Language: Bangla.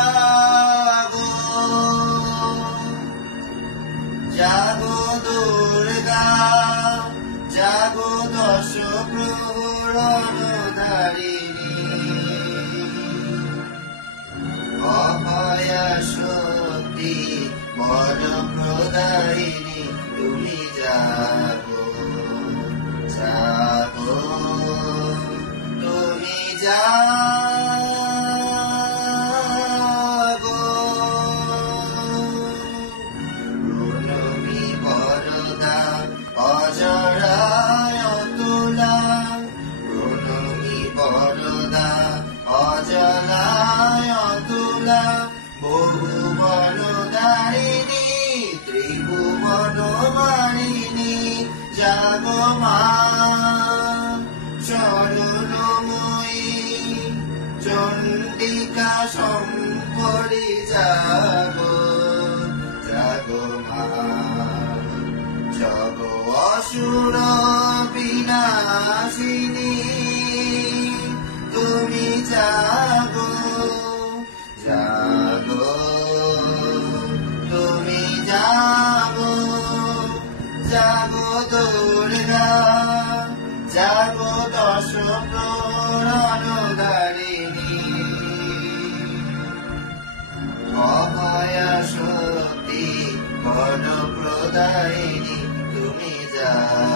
জাগো জাগো দুর্গা জাগো দশ প্রহরণধারিণী অভয়া শক্তি বরপ্রদায়িনী তুমি জাগো জাগো তুমি জাগো প্রণমী বরদা অজরায় অতুলা প্রণমী বরদা অজলায় অতুলা বহুবনধারিণী ত্রিভুবনমালিনী জাগো মা চরণময়ী চণ্ডিকা শঙ্করী জাগো জাগো মা জাগো অসুর বিনাশিনী তুমি জাগো জাগো তুমি জাগো জাগো দুর্গা জাগো দশ প্রহরণধারিণী অভয়া শক্তি বরপ্রদায়িনী তুমি জাগো